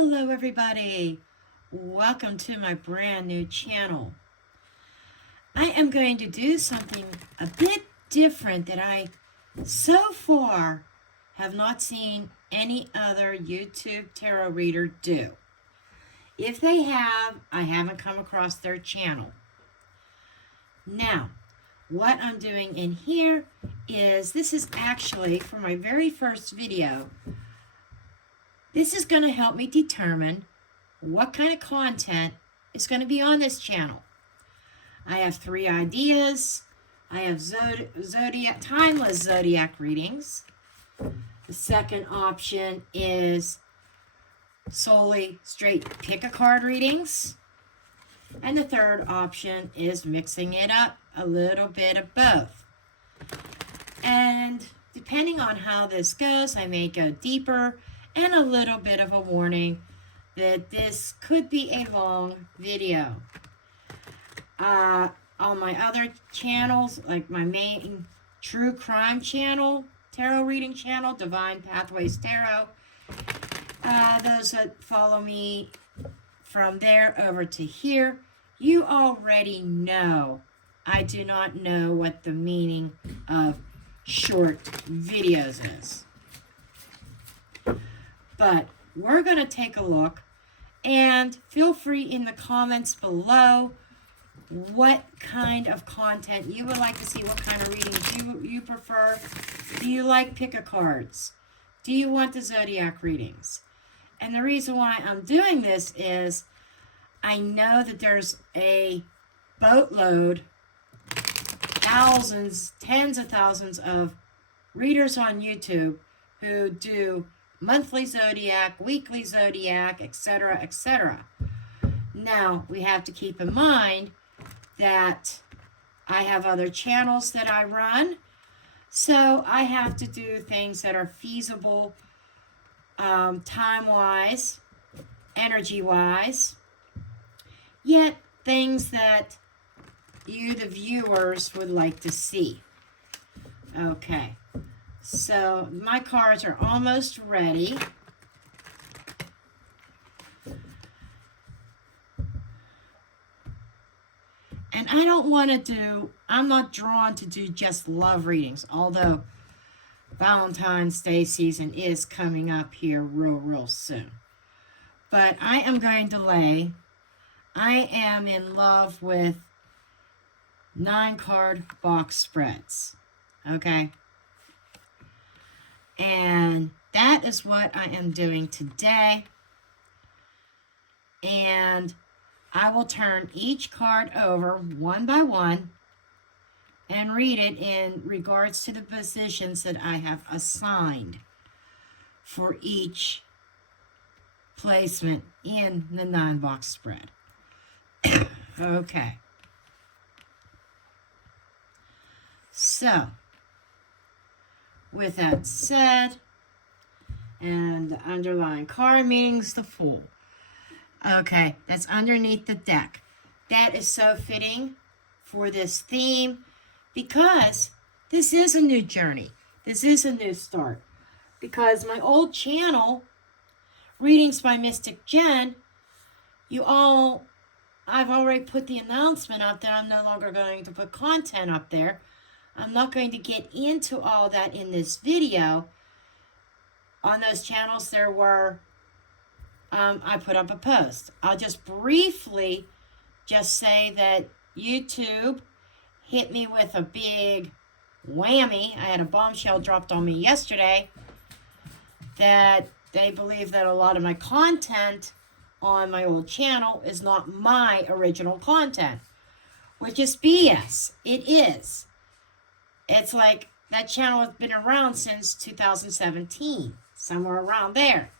Hello everybody, welcome to my brand new channel. I am going to do something a bit different that I so far have not seen any other YouTube tarot reader do. If they have, I haven't come across their channel. Now, what I'm doing in here is, this is actually for my very first video. This is going to help me determine what kind of content is going to be on this channel. I have 3 ideas. I have Zodiac, timeless Zodiac readings. The second option is solely straight pick-a-card readings. And the third option is mixing it up, a little bit of both. And depending on how this goes, I may go deeper, and a little bit of a warning that this could be a long video. On my other channels, like my main true crime channel, tarot reading channel, Divine Pathways Tarot, those that follow me from there over to here, you already know I do not know what the meaning of short videos is. But we're going to take a look, and feel free in the comments below what kind of content you would like to see, what kind of readings you prefer. Do you like pick-a-cards? Do you want the Zodiac readings? And the reason why I'm doing this is I know that there's a boatload, thousands, tens of thousands of readers on YouTube who do monthly Zodiac, weekly Zodiac, etc., etc. Now, we have to keep in mind that I have other channels that I run, so I have to do things that are feasible time-wise, energy-wise, yet things that you, the viewers, would like to see. Okay. So, my cards are almost ready. And I don't want to do, I'm not drawn to do just love readings, although Valentine's Day season is coming up here real soon. But I am going to lay, I am in love with 9-card box spreads. Okay? And that is what I am doing today. And I will turn each card over one by one and read it in regards to the positions that I have assigned for each placement in the 9-box spread. Okay. So, with that said, and the underlying card means the Fool. Okay, that's underneath the deck. That is so fitting for this theme because this is a new journey. This is a new start. Because my old channel, Readings by Mystic Jen, I've already put the announcement up that I'm no longer going to put content up there. I'm not going to get into all that in this video. On those channels, there were, I put up a post. I'll just briefly just say that YouTube hit me with a big whammy. I had a bombshell dropped on me yesterday that they believe that a lot of my content on my old channel is not my original content, which is BS. It is. It's like that channel has been around since 2017, somewhere around there,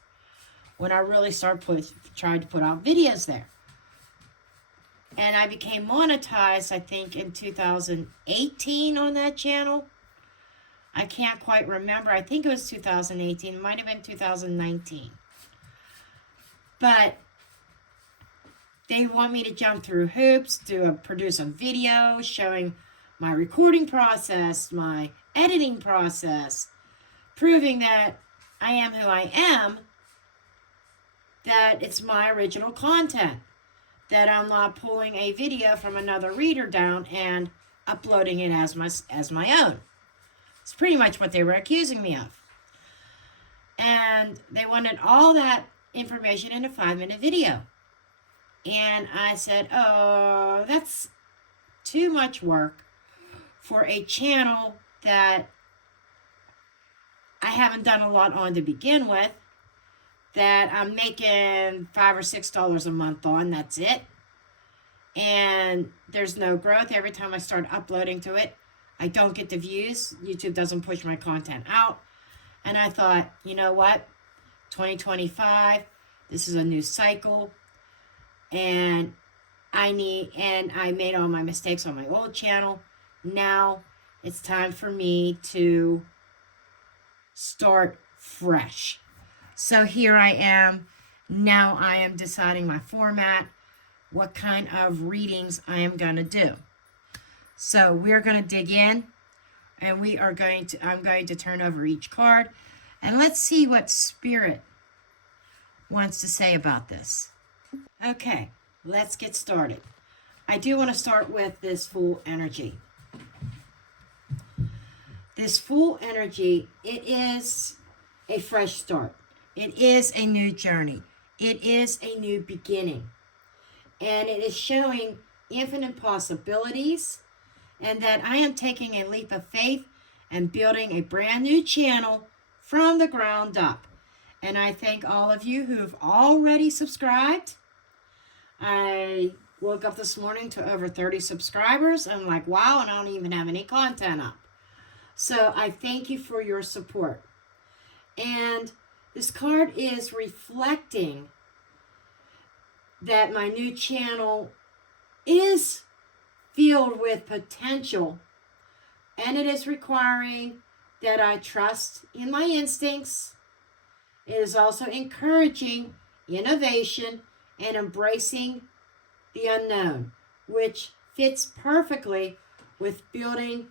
when I really tried to put out videos there. And I became monetized, I think, in 2018 on that channel. I can't quite remember. I think it was 2018. It might have been 2019. But they want me to jump through hoops, produce a video showing my recording process, my editing process, proving that I am who I am, that it's my original content, that I'm not pulling a video from another reader down and uploading it as my own. It's pretty much what they were accusing me of. And they wanted all that information in a 5-minute video. And I said, oh, that's too much work for a channel that I haven't done a lot on to begin with, that I'm making $5 or $6 a month on, that's it. And there's no growth. Every time I start uploading to it, I don't get the views. YouTube doesn't push my content out. And I thought, you know what? 2025, this is a new cycle. And I made all my mistakes on my old channel. Now it's time for me to start fresh. So here I am. Now I am deciding my format, what kind of readings I am going to do. So we're going to dig in, and I'm going to turn over each card, and let's see what Spirit wants to say about this. Okay, let's get started. I do want to start with this Fool energy. This Fool energy, it is a fresh start. It is a new journey. It is a new beginning. And it is showing infinite possibilities, and that I am taking a leap of faith and building a brand new channel from the ground up. And I thank all of you who've already subscribed. I woke up this morning to over 30 subscribers. I'm like, wow, and I don't even have any content up. So I thank you for your support. And this card is reflecting that my new channel is filled with potential, and it is requiring that I trust in my instincts. It is also encouraging innovation and embracing the unknown, which fits perfectly with building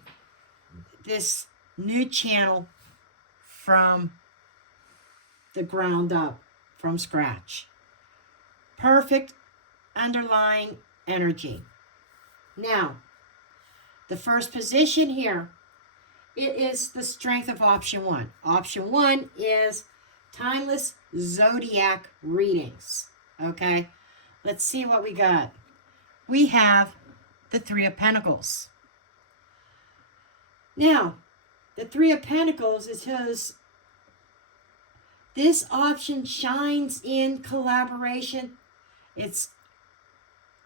this new channel from the ground up, from scratch. Perfect underlying energy. Now, the first position here, it is the strength of option 1. Option 1 is timeless Zodiac readings. Okay, let's see what we got. We have the Three of Pentacles. Now, the Three of Pentacles, it says this option shines in collaboration. It's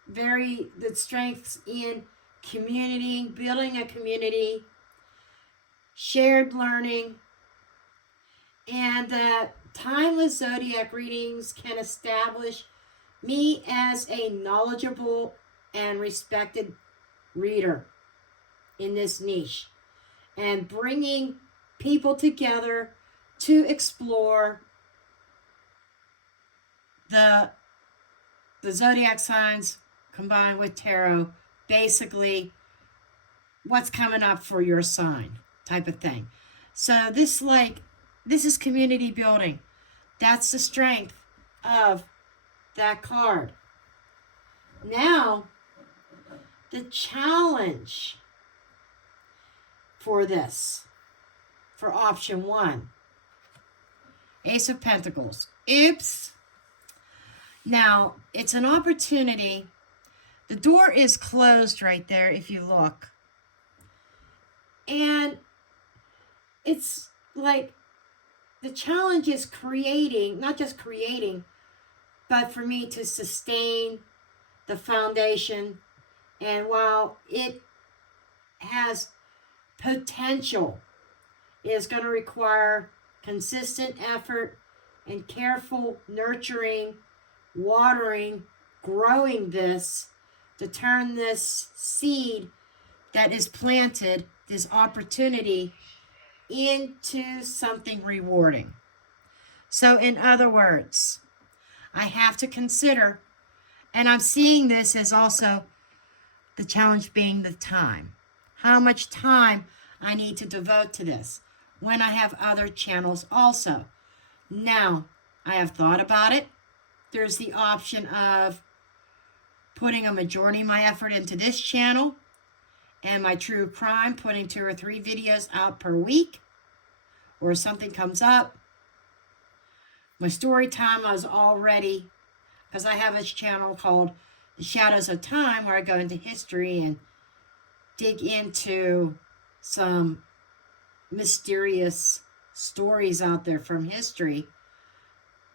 the strengths in community, building a community, shared learning, and that timeless Zodiac readings can establish me as a knowledgeable and respected reader in this niche, and bringing people together to explore the Zodiac signs combined with tarot, basically what's coming up for your sign type of thing. So this is community building. That's the strength of that card. Now, the challenge for this, for option 1, Ace of Pentacles. Oops. Now, it's an opportunity. The door is closed right there if you look. And it's like the challenge is creating, not just creating, but for me to sustain the foundation. And while it has potential, it is going to require consistent effort and careful nurturing, watering, growing this to turn this seed that is planted, this opportunity, into something rewarding. So in other words, I have to consider, and I'm seeing this as also the challenge being the time. How much time I need to devote to this when I have other channels also. Now, I have thought about it. there's the option of putting a majority of my effort into this channel and my true crime, putting 2 or 3 videos out per week, or something comes up. My story time is already, because I have a channel called The Shadows of Time, where I go into history and dig into some mysterious stories out there from history.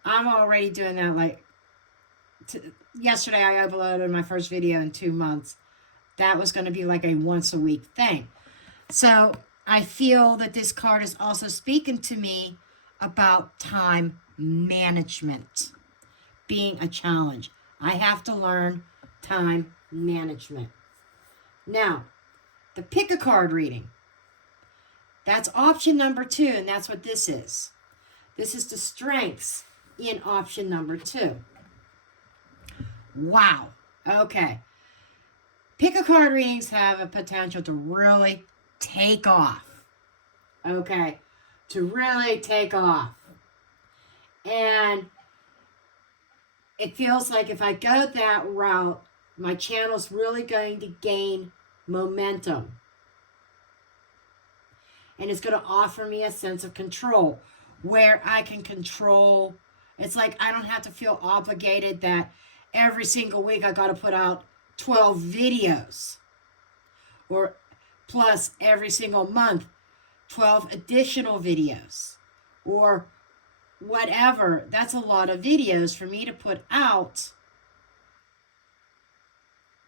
I'm already doing that. Like yesterday I uploaded my first video in 2 months. That was going to be like a once a week thing. So I feel that this card is also speaking to me about time management being a challenge. I have to learn time management. Now, the pick a card reading. That's option number 2, and that's what this is. This is the strengths in option number 2. Wow. Okay. Pick a card readings have a potential to really take off. Okay. To really take off. And it feels like if I go that route, my channel's really going to gain momentum. And it's going to offer me a sense of control where I can control. It's like I don't have to feel obligated that every single week I got to put out 12 videos. Or plus every single month, 12 additional videos. Or whatever. That's a lot of videos for me to put out.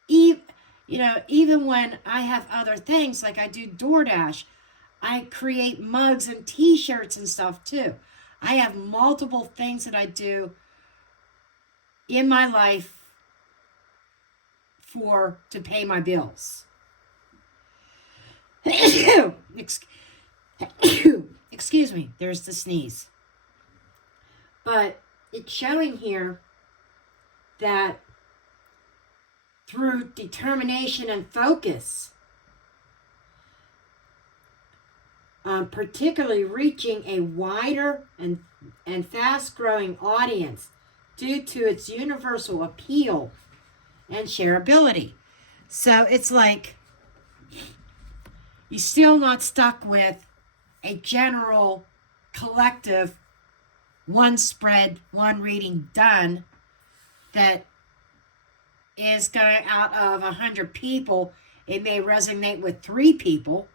Even when I have other things, like I do DoorDash, I create mugs and t-shirts and stuff too. I have multiple things that I do in my life to pay my bills. Excuse me, there's the sneeze. But it's showing here that through determination and focus, particularly reaching a wider and fast-growing audience due to its universal appeal and shareability. So it's like you're still not stuck with a general collective one spread, one reading done that is going out of 100 people. It may resonate with 3 people.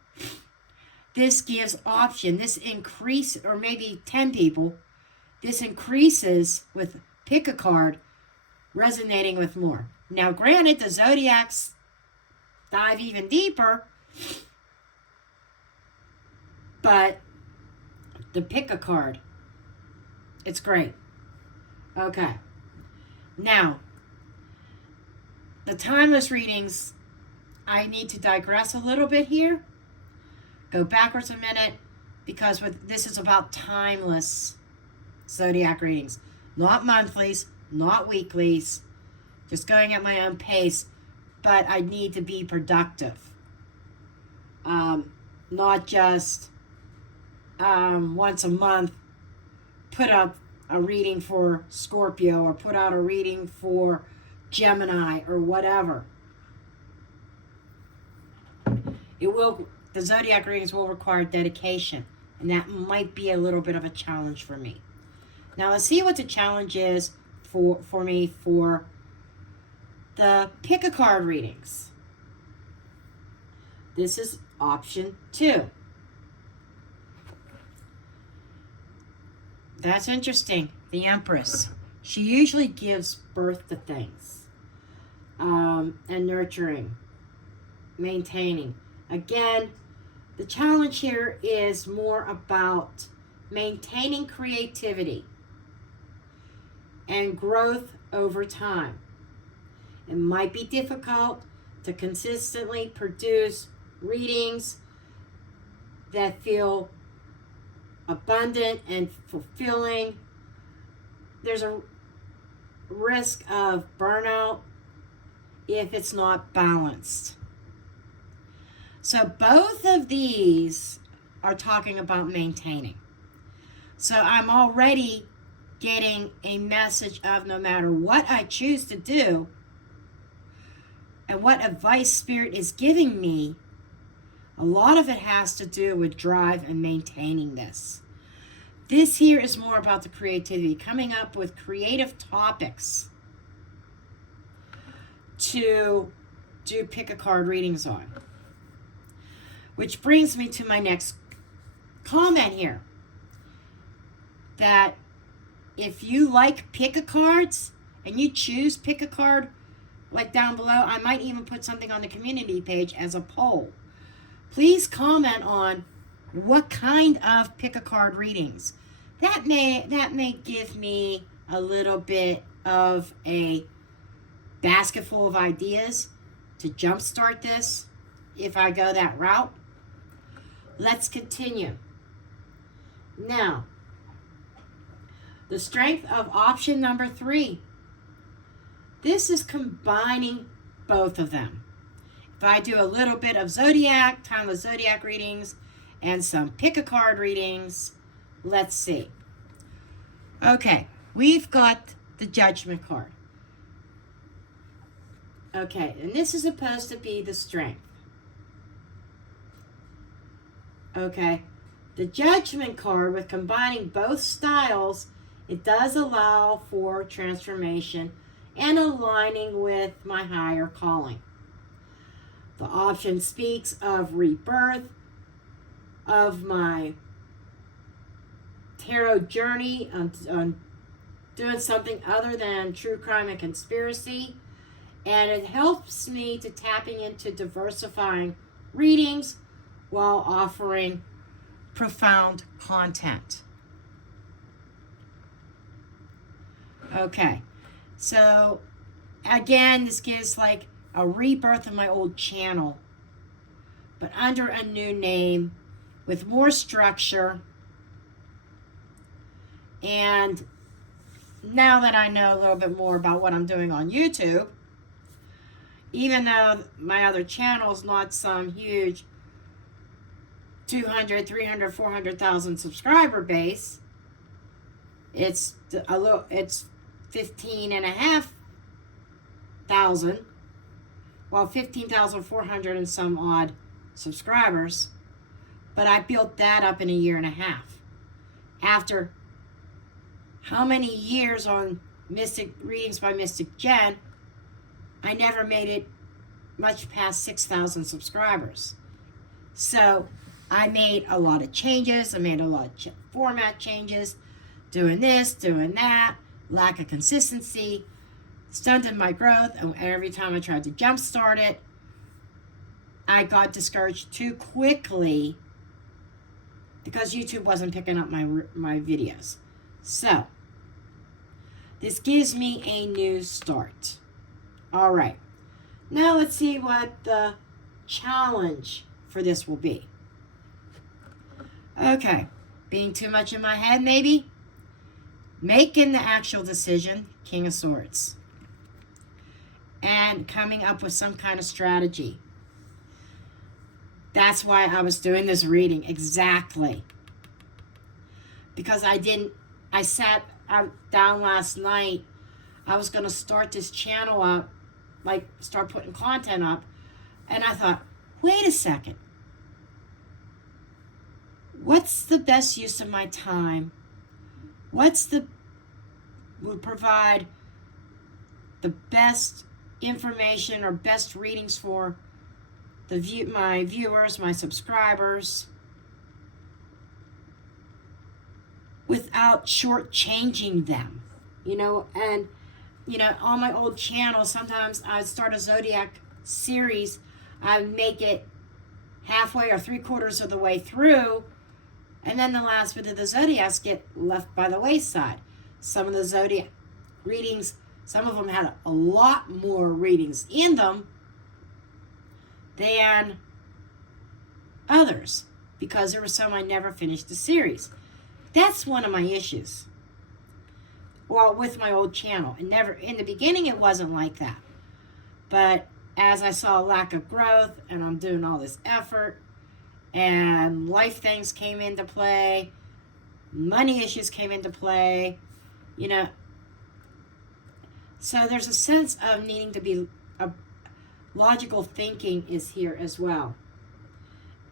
This gives option. This increases, or maybe 10 people. This increases with pick a card resonating with more. Now, granted, the Zodiacs dive even deeper, but the pick a card, it's great. Okay. Now, the timeless readings, I need to digress a little bit here. Go backwards a minute, because this is about timeless Zodiac readings. Not monthlies, not weeklies. Just going at my own pace. But I need to be productive. Not just once a month put out a reading for Scorpio or put out a reading for Gemini or whatever. The Zodiac readings will require dedication, and that might be a little bit of a challenge for me. Now let's see what the challenge is for me for the pick a card readings. This is option 2. That's interesting. The Empress. She usually gives birth to things. And nurturing. Maintaining. Again, the challenge here is more about maintaining creativity and growth over time. It might be difficult to consistently produce readings that feel abundant and fulfilling. There's a risk of burnout if it's not balanced. So both of these are talking about maintaining. So I'm already getting a message of no matter what I choose to do and what advice Spirit is giving me, a lot of it has to do with drive and maintaining this. This here is more about the creativity, coming up with creative topics to do pick-a-card readings on. Which brings me to my next comment here. That if you like pick-a-cards and you choose pick-a-card, like down below, I might even put something on the community page as a poll. Please comment on what kind of pick-a-card readings. That may give me a little bit of a basket full of ideas to jumpstart this if I go that route. Let's continue. Now, the strength of option number 3. This is combining both of them. If I do a little bit of Zodiac, timeless Zodiac readings, and some pick-a-card readings, let's see. Okay, we've got the Judgment card. Okay, and this is supposed to be the strength. Okay, the Judgment card, with combining both styles, it does allow for transformation and aligning with my higher calling. The option speaks of rebirth, of my tarot journey on doing something other than true crime and conspiracy. And it helps me to tapping into diversifying readings while offering profound content. Okay, so again, this gives like a rebirth of my old channel, but under a new name with more structure. And now that I know a little bit more about what I'm doing on YouTube, even though my other channel is not some huge 200, 300, 400,000 subscriber base, it's 15,500, well, 15,400 and some odd subscribers. But I built that up in a year and a half. After how many years on Mystic Readings by Mystic Jen, I never made it much past 6,000 subscribers. So I made a lot of changes. I made a lot of format changes, doing this, doing that, lack of consistency, stunted my growth. And every time I tried to jumpstart it, I got discouraged too quickly because YouTube wasn't picking up my videos. So this gives me a new start. All right. Now let's see what the challenge for this will be. Okay. Being too much in my head, maybe? Making the actual decision, King of Swords. And coming up with some kind of strategy. That's why I was doing this reading, exactly. Because I sat down last night. I was going to start this channel up, like start putting content up. And I thought, wait a second. What's the best use of my time? Will provide the best information or best readings for my viewers, my subscribers, without shortchanging them, and on my old channel, sometimes I'd start a Zodiac series, I'd make it halfway or 3/4 of the way through, and then the last bit of the Zodiacs get left by the wayside. Some of the Zodiac readings, some of them had a lot more readings in them than others, because there were some I never finished the series. That's one of my issues. Well, with my old channel. In the beginning, it wasn't like that. But as I saw a lack of growth, and I'm doing all this effort, and life things came into play, money issues came into play, You know, so there's a sense of needing to be, logical thinking is here as well.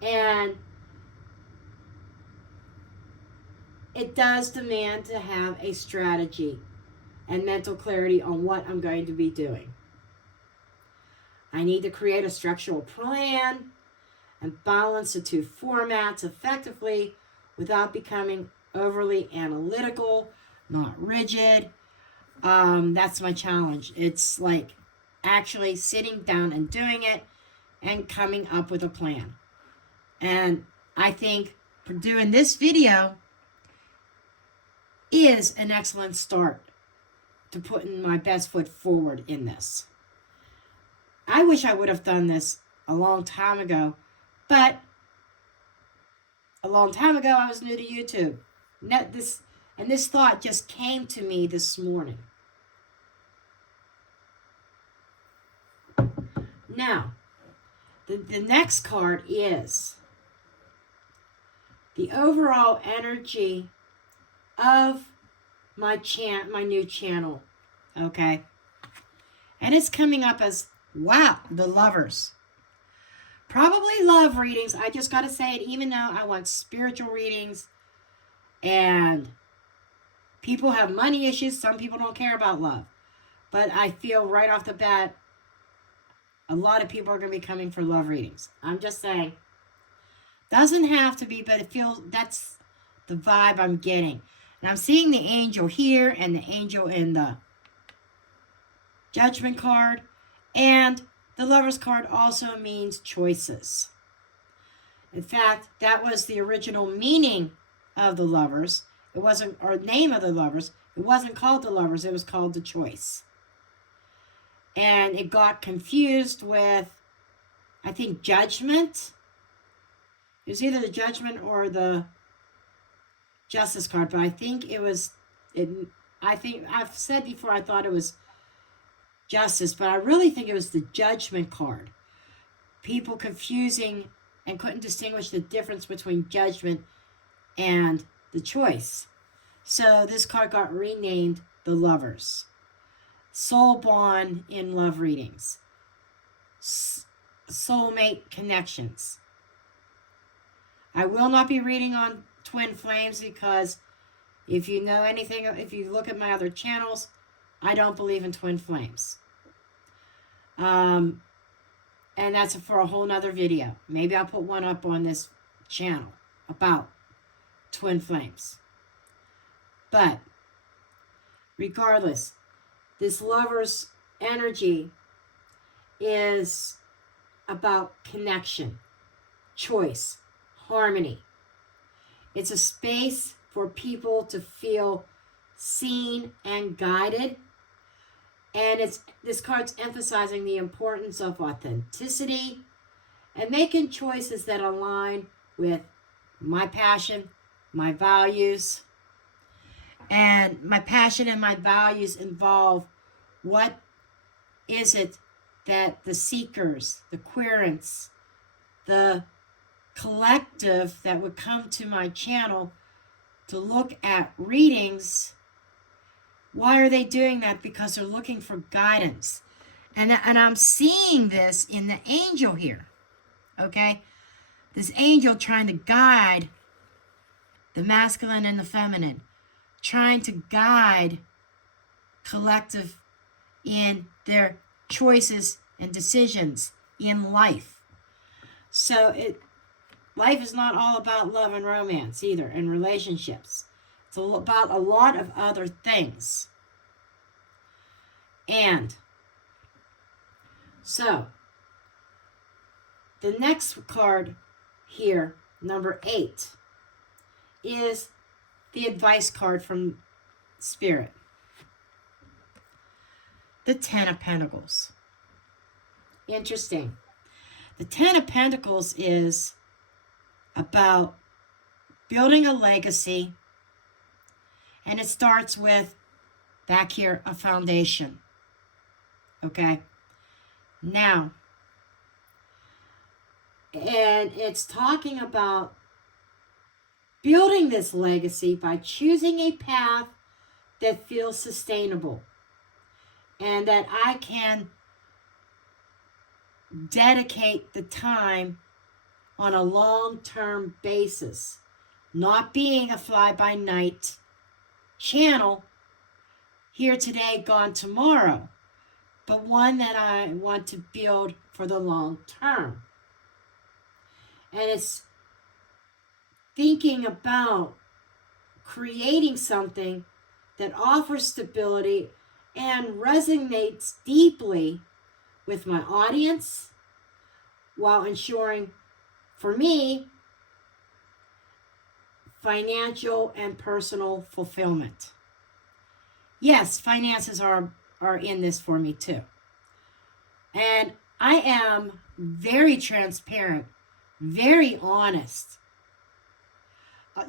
And it does demand to have a strategy and mental clarity on what I'm going to be doing. I need to create a structural plan and balance the two formats effectively without becoming overly analytical, not rigid. That's my challenge. It's like actually sitting down and doing it and coming up with a plan. And I think for doing this video is an excellent start to putting my best foot forward in this. I wish I would have done this a long time ago, but a long time ago I was new to YouTube. This thought just came to me this morning. Now, the next card is the overall energy of my new channel, okay? And it's coming up as, wow, the Lovers. Probably love readings. I just got to say it, even though I want spiritual readings and people have money issues, some people don't care about love. But I feel right off the bat, a lot of people are going to be coming for love readings. I'm just saying. Doesn't have to be, but it feels, that's the vibe I'm getting. And I'm seeing the angel here and the angel in the Judgment card. And the Lovers card also means choices. In fact, that was the original meaning of the Lovers. It wasn't, or name of the Lovers. It wasn't called the Lovers. It was called the Choice. And it got confused with, I think, Judgment. It was either the Judgment or the Justice card, but I think it was, I think, I've said before I thought it was Justice, but I really think it was the Judgment card. People confusing and couldn't distinguish the difference between Judgment and the Choice. So this card got renamed the Lovers. Soul bond in love readings. Soulmate connections. I will not be reading on twin flames because if you know anything, if you look at my other channels, I don't believe in twin flames. And that's for a whole nother video. Maybe I'll put one up on this channel about twin flames. But regardless, this Lover's energy is about connection, choice, harmony. It's a space for people to feel seen and guided. And this card's emphasizing the importance of authenticity and making choices that align with my passion, my values. And my passion and my values involve what is it that the seekers, the querents, the collective that would come to my channel to look at readings, why are they doing that? Because they're looking for guidance. And I'm seeing this in the angel here, okay? This angel trying to guide the masculine and the feminine, trying to guide collective in their choices and decisions in life. So life is not all about love and romance either, and relationships. It's about a lot of other things. And so the next card here, number 8, is the advice card from Spirit. The Ten of Pentacles. Interesting. The Ten of Pentacles is about building a legacy, and it starts with, back here, a foundation. Okay? Now, and it's talking about building this legacy by choosing a path that feels sustainable and that I can dedicate the time on a long-term basis, not being a fly-by-night channel, here today, gone tomorrow, but one that I want to build for the long term. And it's thinking about creating something that offers stability and resonates deeply with my audience while ensuring, for me, financial and personal fulfillment. Yes, finances are in this for me too. And I am very transparent, very honest.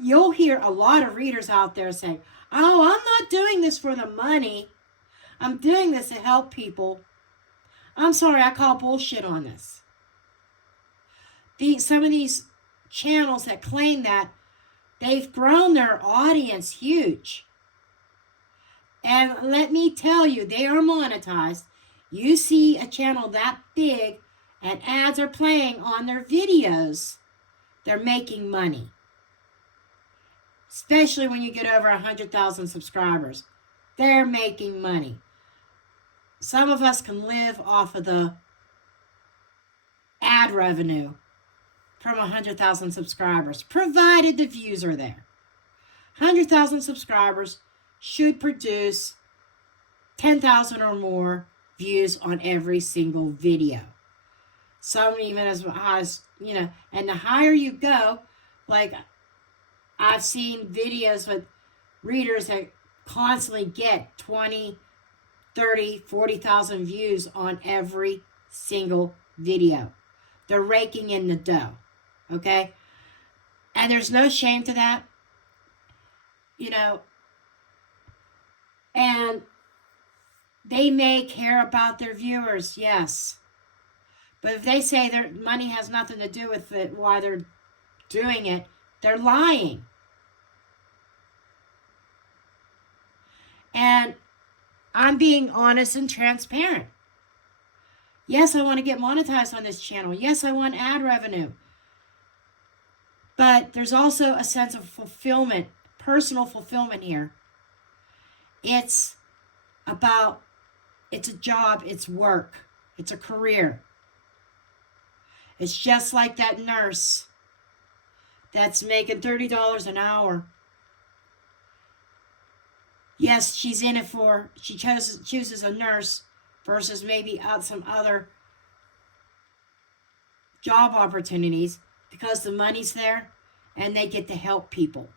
You'll hear a lot of readers out there saying, oh, I'm not doing this for the money. I'm doing this to help people. I'm sorry, I call bullshit on this. Some of these channels that claim that, they've grown their audience huge. And let me tell you, they are monetized. You see a channel that big and ads are playing on their videos, they're making money. Especially when you get over 100,000 subscribers. They're making money. Some of us can live off of the ad revenue from 100,000 subscribers, provided the views are there. 100,000 subscribers should produce 10,000 or more views on every single video. Some even as high as, and the higher you go, like I've seen videos with readers that constantly get 20, 30, 40,000 views on every single video. They're raking in the dough, okay? And there's no shame to that, and they may care about their viewers, yes. But if they say their money has nothing to do with it, why they're doing it, they're lying. And I'm being honest and transparent. Yes, I want to get monetized on this channel. Yes, I want ad revenue. But there's also a sense of fulfillment, personal fulfillment here. It's a job, it's work, it's a career. It's just like that nurse that's making $30 an hour. Yes, she's in it for, she chooses a nurse versus maybe some other job opportunities because the money's there and they get to help people.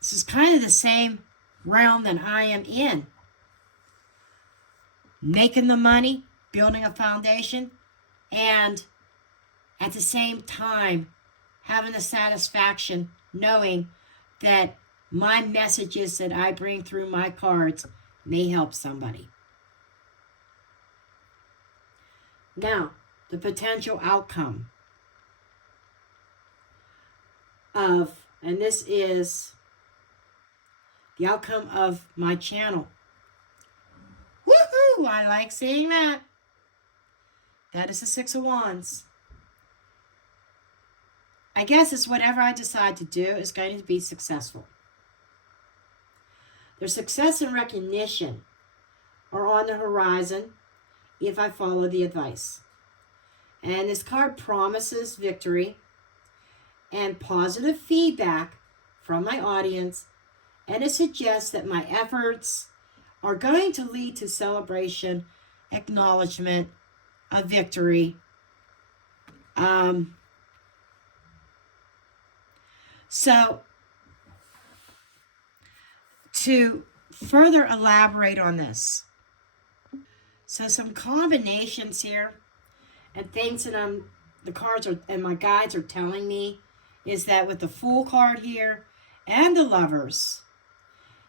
This is kind of the same realm that I am in. Making the money, building a foundation, and at the same time having the satisfaction knowing that my messages that I bring through my cards may help somebody. Now, the potential outcome of, and this is the outcome of my channel. Woohoo! I like seeing that. That is the Six of Wands. I guess it's whatever I decide to do is going to be successful. Their success and recognition are on the horizon if I follow the advice. And this card promises victory and positive feedback from my audience, and it suggests that my efforts are going to lead to celebration, acknowledgement, a victory. So, to further elaborate on this, so some combinations here and things that the cards are, and my guides are telling me is that with the Fool card here and the Lovers,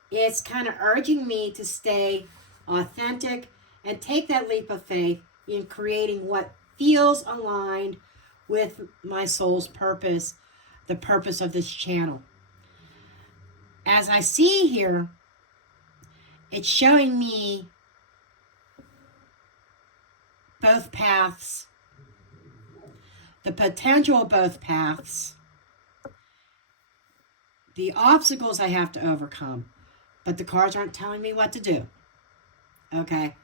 it's kind of urging me to stay authentic and take that leap of faith in creating what feels aligned with my soul's purpose, the purpose of this channel. As I see here, it's showing me both paths, the potential of both paths, the obstacles I have to overcome, but the cards aren't telling me what to do. Okay?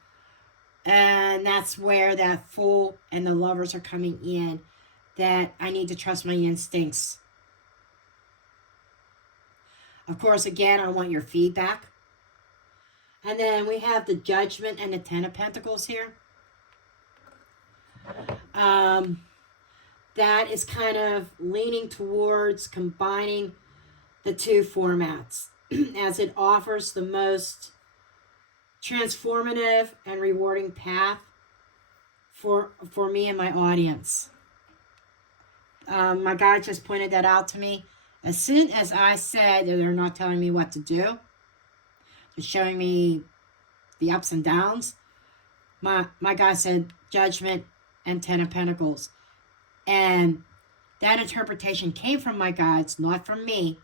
And that's where that Fool and the Lovers are coming in, that I need to trust my instincts. Of course, again, I want your feedback. And then we have the Judgment and the Ten of Pentacles here. That is kind of leaning towards combining the two formats as it offers the most transformative and rewarding path for me and my audience. My guide just pointed that out to me. As soon as I said that they're not telling me what to do, they're showing me the ups and downs, my guy said Judgment and Ten of Pentacles. And that interpretation came from my guides, not from me.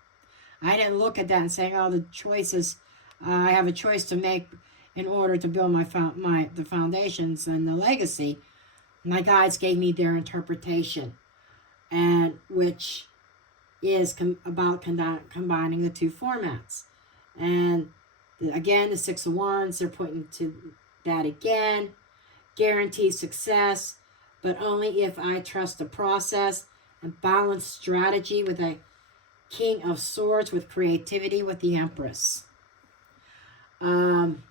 I didn't look at that and say, oh, the choices, I have a choice to make in order to build the foundations and the legacy. My guides gave me their interpretation, and which is about combining the two formats. And again, the Six of Wands, they're pointing to that again. Guarantee success, but only if I trust the process and balance strategy with a King of Swords with creativity with the Empress. And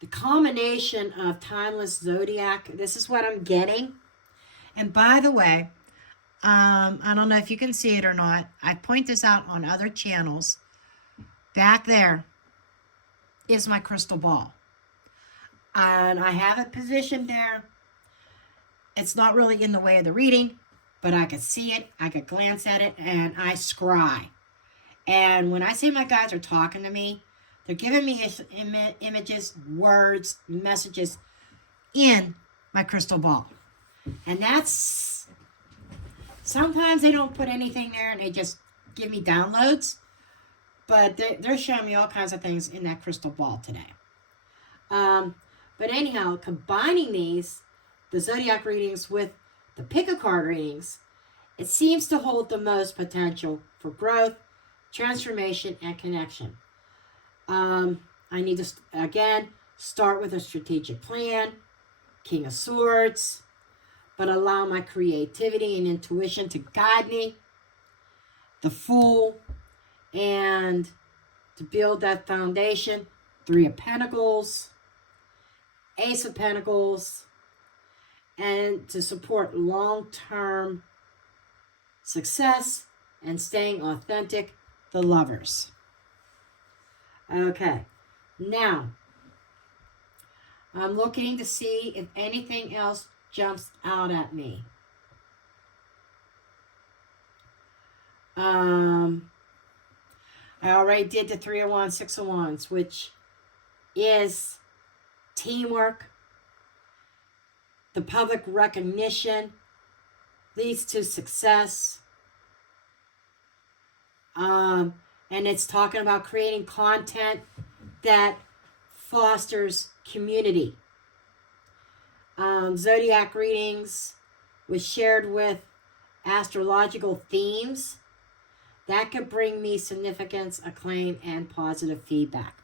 the combination of Timeless Zodiac, this is what I'm getting. And by the way, I don't know if you can see it or not. I point this out on other channels. Back there is my crystal ball. And I have it positioned there. It's not really in the way of the reading, but I could see it, I could glance at it, and I scry. And when I say my guides are talking to me, they're giving me images, words, messages in my crystal ball. And that's, sometimes they don't put anything there and they just give me downloads, but they're showing me all kinds of things in that crystal ball today. But anyhow, combining these, the Zodiac readings with the pick-a-card readings, it seems to hold the most potential for growth, transformation, and connection. I need to, again, start with a strategic plan, King of Swords, but allow my creativity and intuition to guide me, the Fool, and to build that foundation, Three of Pentacles, Ace of Pentacles, and to support long-term success and staying authentic, the Lovers. Okay, now I'm looking to see if anything else jumps out at me. I already did the Three of Wands, Six of Wands, which is teamwork. The public recognition leads to success. And it's talking about creating content that fosters community. Zodiac readings was shared with astrological themes. That could bring me significance, acclaim, and positive feedback.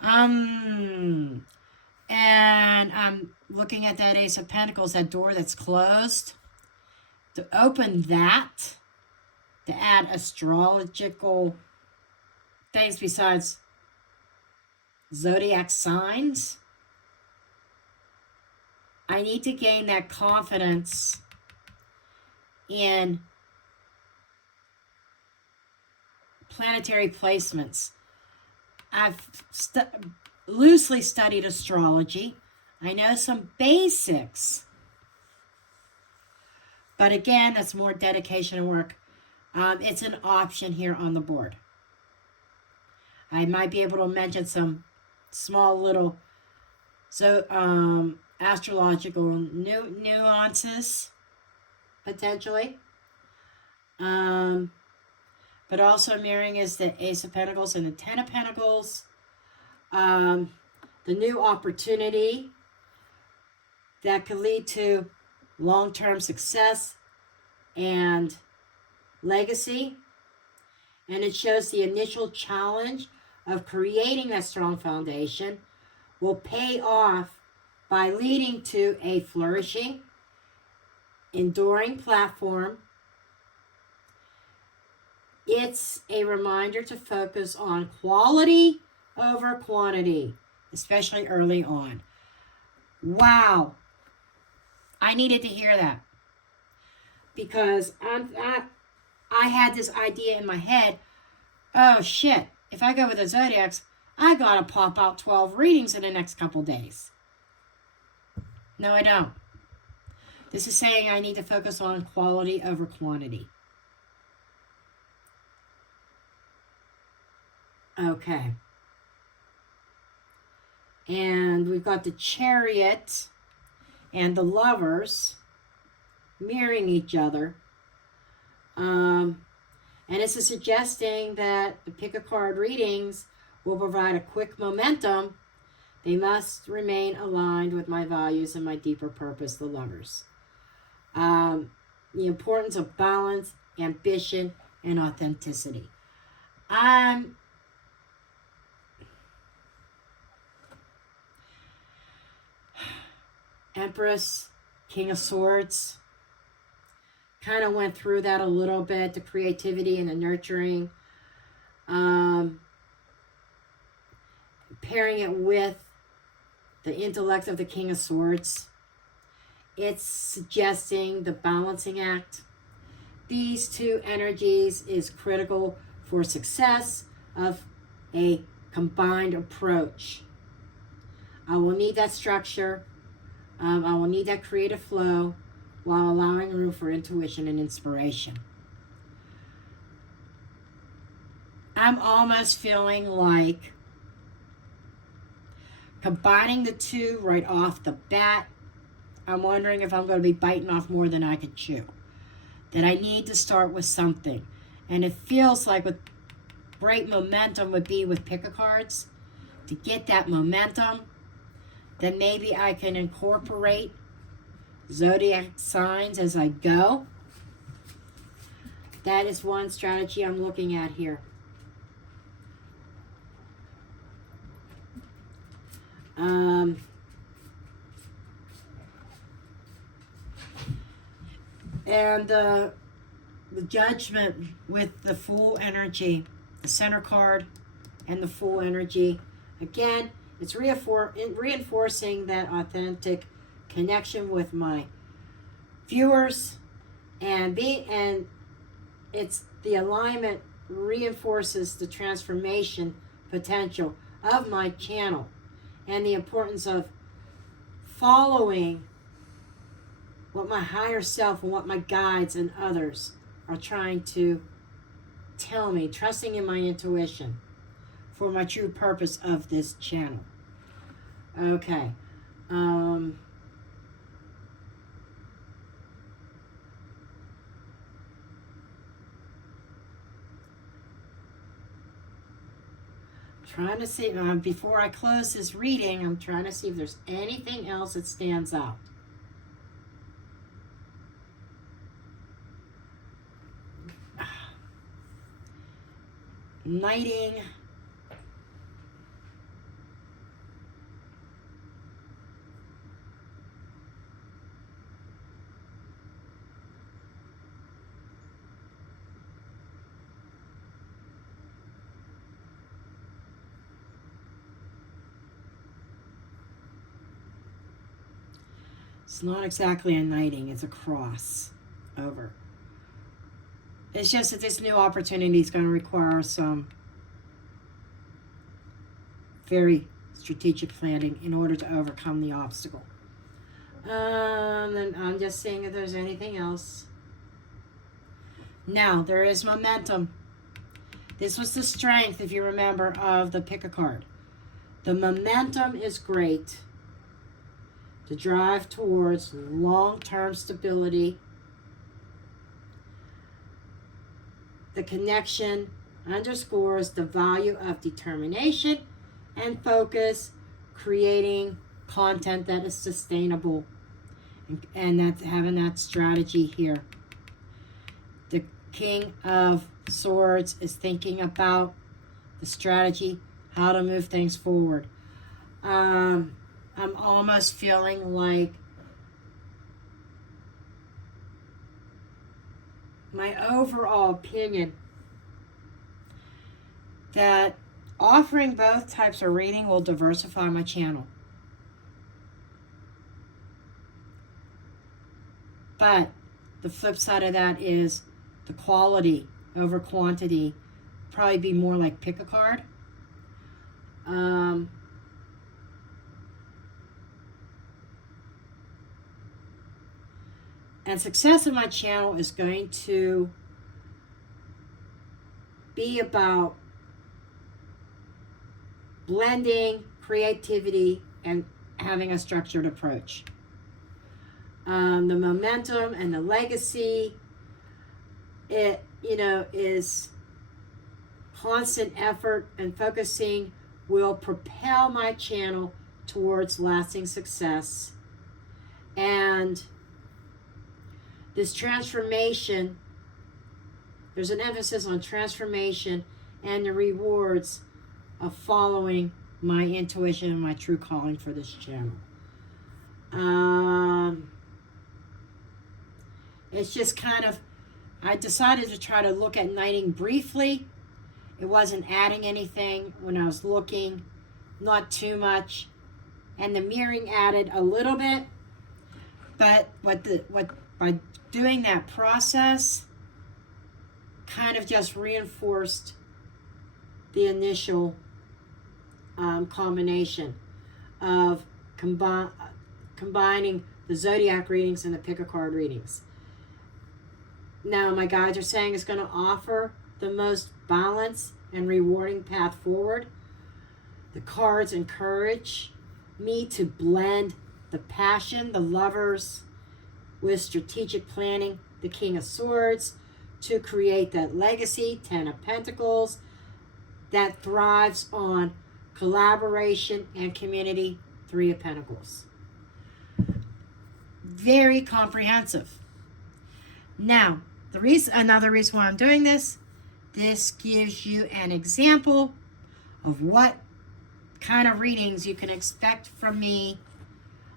And I'm looking at that Ace of Pentacles, that door that's closed. To open that, to add astrological things besides zodiac signs, I need to gain that confidence in planetary placements. I've loosely studied astrology. I know some basics. But again, that's more dedication and work. It's an option here on the board. I might be able to mention some small little astrological nuances, potentially. but also mirroring is the Ace of Pentacles and the Ten of Pentacles. The new opportunity that could lead to long-term success and legacy. And it shows the initial challenge of creating that strong foundation will pay off by leading to a flourishing, enduring platform. It's a reminder to focus on quality over quantity, especially early on. Wow. I needed to hear that because I had this idea in my head. Oh, shit. If I go with the Zodiacs, I got to pop out 12 readings in the next couple days. No, I don't. This is saying I need to focus on quality over quantity. Okay. And we've got the Chariot and the Lovers mirroring each other. And this is suggesting that the pick-a-card readings will provide a quick momentum. They must remain aligned with my values and my deeper purpose, the Lovers. The importance of balance, ambition, and authenticity. Empress, King of Swords. Kind of went through that a little bit, the creativity and the nurturing. Pairing it with the intellect of the King of Swords. It's suggesting the balancing act. These two energies is critical for success of a combined approach. I will need that structure. I will need that creative flow while allowing room for intuition and inspiration. I'm almost feeling like combining the two right off the bat. I'm wondering if I'm going to be biting off more than I could chew. That I need to start with something. And it feels like with great momentum would be with pick-a-cards. To get that momentum, then maybe I can incorporate Zodiac signs as I go. That is one strategy I'm looking at here. And the Judgment with the Fool energy, the center card and the Fool energy. Again, it's reinforcing that authentic connection with my viewers, and it's the alignment reinforces the transformation potential of my channel and the importance of following what my higher self and what my guides and others are trying to tell me, trusting in my intuition for my true purpose of this channel. Okay. Trying to see, before I close this reading, I'm trying to see if there's anything else that stands out. Knighting. It's not exactly a knighting, it's a cross over. It's just that this new opportunity is going to require some very strategic planning in order to overcome the obstacle. And I'm just seeing if there's anything else. Now, there is momentum. This was the strength, if you remember, of the pick-a-card. The momentum is great to drive towards long-term stability. The connection underscores the value of determination and focus, creating content that is sustainable. And that's having that strategy here. The King of Swords is thinking about the strategy, how to move things forward. I'm almost feeling like my overall opinion that offering both types of reading will diversify my channel. But the flip side of that is the quality over quantity. Probably be more like pick a card. And success of my channel is going to be about blending creativity and having a structured approach. The momentum and the legacy, it, is constant effort and focusing will propel my channel towards lasting success. And this transformation, there's an emphasis on transformation and the rewards of following my intuition and my true calling for this channel. It's just kind of, I decided to try to look at knighting briefly. It wasn't adding anything when I was looking, not too much. And the mirroring added a little bit. But by doing that process, kind of just reinforced the initial combination of combining the Zodiac readings and the pick a card readings. Now my guides are saying it's going to offer the most balanced and rewarding path forward. The cards encourage me to blend the passion, the lovers, with strategic planning, the King of Swords, to create that legacy, 10 of Pentacles, that thrives on collaboration and community, 3 of Pentacles. Very comprehensive. Now, another reason why I'm doing this gives you an example of what kind of readings you can expect from me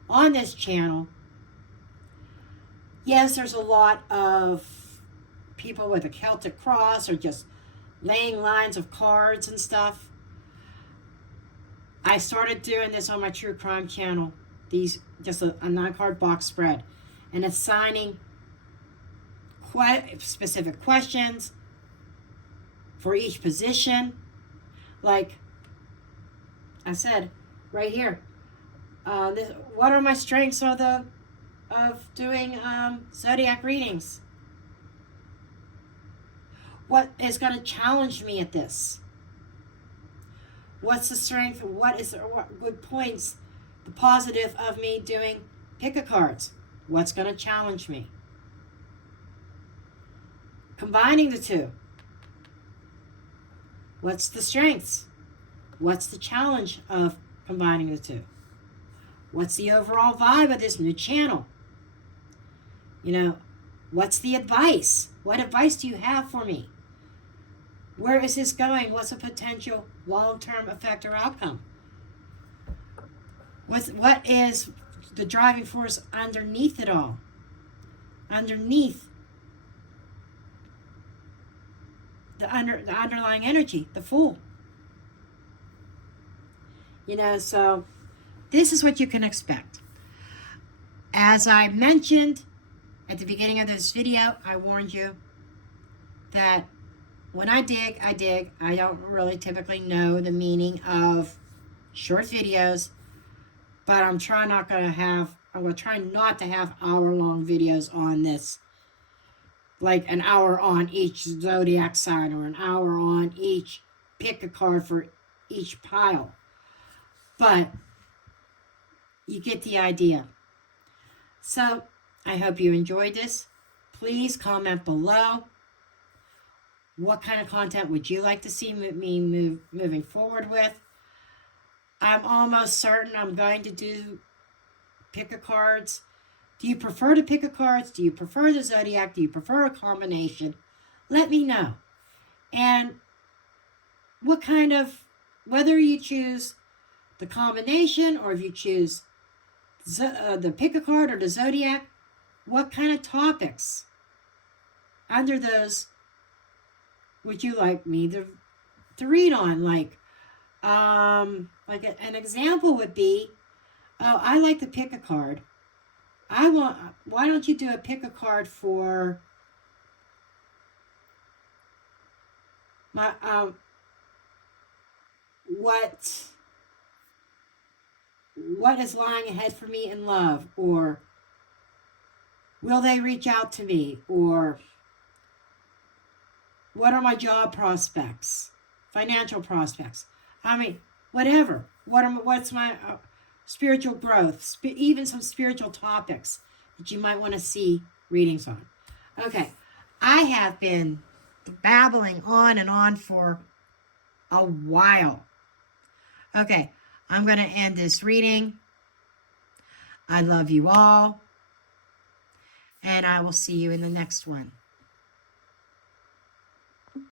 on this channel. Yes, there's a lot of people with a Celtic cross or just laying lines of cards and stuff. I started doing this on my True Crime channel. These, just a 9-card box spread, and assigning specific questions for each position. Like I said right here, what are my strengths of doing Zodiac readings? What is going to challenge me at this? What's the strength? What good points? The positive of me doing pick-a-cards. What's going to challenge me? Combining the two. What's the strengths? What's the challenge of combining the two? What's the overall vibe of this new channel? What's the advice? What advice do you have for me? Where is this going? What's a potential long-term effect or outcome? What is the driving force underneath it all? Underneath the underlying energy, the Fool. So this is what you can expect. As I mentioned at the beginning of this video, I warned you that when I dig, I dig. I don't really typically know the meaning of short videos, but I'm trying not to have hour-long videos on this. Like an hour on each Zodiac sign or an hour on each pick a card for each pile. But you get the idea. So I hope you enjoyed this. Please comment below What kind of content would you like to see me moving forward with? I'm almost certain I'm going to do pick-a-cards. Do you prefer to pick-a-cards? Do you prefer the Zodiac? Do you prefer a combination? Let me know. And what kind of, whether you choose the combination or if you choose the pick-a-card or the Zodiac, what kind of topics under those would you like me to read on? Like an example would be, oh, I like to pick a card. Why don't you do a pick a card for my, what is lying ahead for me in love? Or will they reach out to me? Or what are my job prospects? Financial prospects? I mean, whatever. What's my spiritual growth? Even some spiritual topics that you might want to see readings on. Okay, I have been babbling on and on for a while. Okay, I'm going to end this reading. I love you all, and I will see you in the next one.